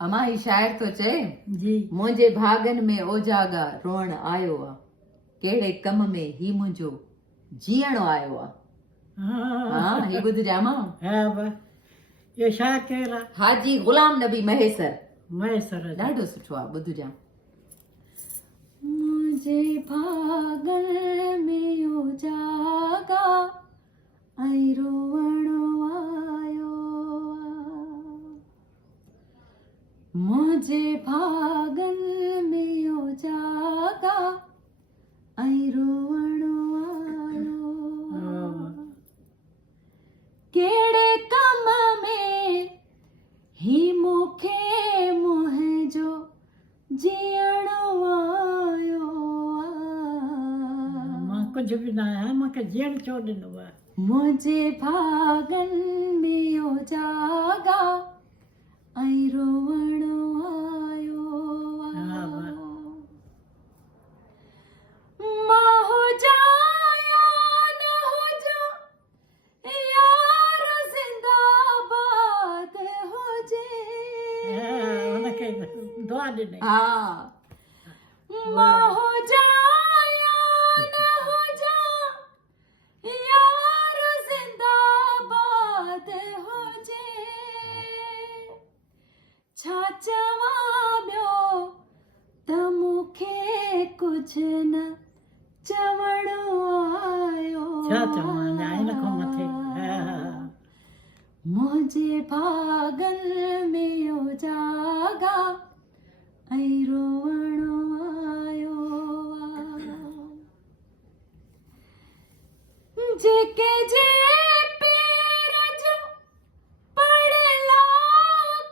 अमा ही शायर तो चे जी मुंहिंजे भागन में ओजागा रोअण आयो आ कहिड़े कम में ही मुंहिंजो जीअणो आयो आ हाँ ही ॿुधजां मां हा बा ये छा केरु आहे हाजी गुलाम नबी महेसर महेश्वर जो ॾाढो सुठो आहे ॿुधजां मुंहिंजे भागन में ओजागा ऐं रोअणो आयो मुंहिंजे भागन में ओजागा ऐं रोअणो आयो कहिड़े कम में ही मूंखे मुंहिंजो जीअणो आयो मां कुझु बि न आहियां मूंखे जीअण छो ॾिनो आहे मुंहिंजे भागन में ओजागा ऐं रोअणो आयो हा बा मां हुजां या न हुजां यार ज़िंदाबाद हुजे हुनखे दुआ ॾिनई हा मां हुजां या न हुजां यार ज़िंदाबाद हुजे छा चवां ॿियो त मूंखे कुझु न चवणो आयो छा चवां अञा हिन खां मथे मुंहिंजे भागन में ओजागा ऐं रोअणो आयो जेके जे पेर जो पड़ला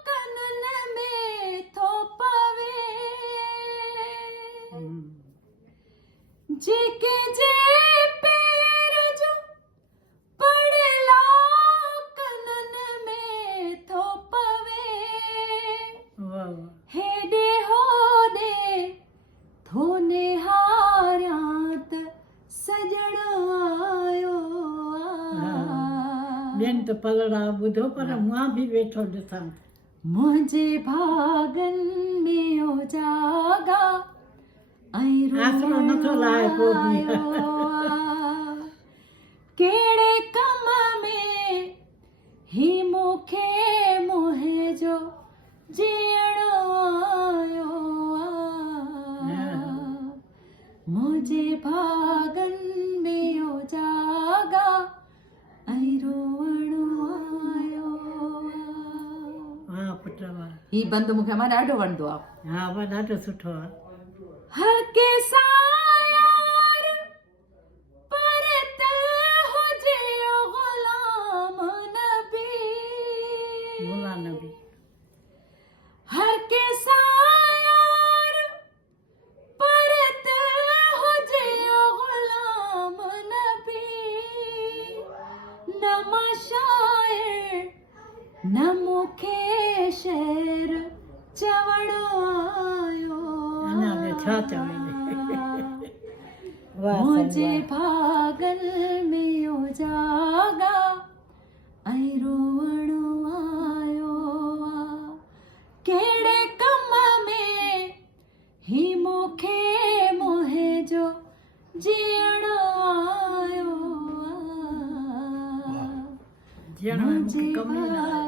कनन में थो पवे जेके जे पेर जो पड़ला कनन में थो पवे वाह वाह हेॾे होॾे थो निहारियां त सजणो आयो ॿियनि त पलड़ा ॿुधो पर मां बि वेठो ॾिसां मुंहिंजे भागन में ओजागा ऐं आसरो नथो लाहे को बि कहिड़े कम में ही मूंखे मुंहिंजो जीअणो आयो मुंहिंजे भागन में ओजागा ऐं रोअणो आयो हा पुट वाह ही बंद मूंखे मां ॾाढो वणंदो आहे हा वाह ॾाढो सुठो आहे हर के सायार पर तल हुजे गुलाम नबी गुलाम नबी हर के सायार पर तल हुजे गुलाम नबी न मां शायर न मूंखे शेर चवणो आयो अञा ॿियो छा चवे वाह मुंहिंजे भागन में ओजागा ऐं रोअणो आयो कहिड़े कम में ही मूंखे मुंहिंजो जीअणो आयो जीअण में मूंखे कमु न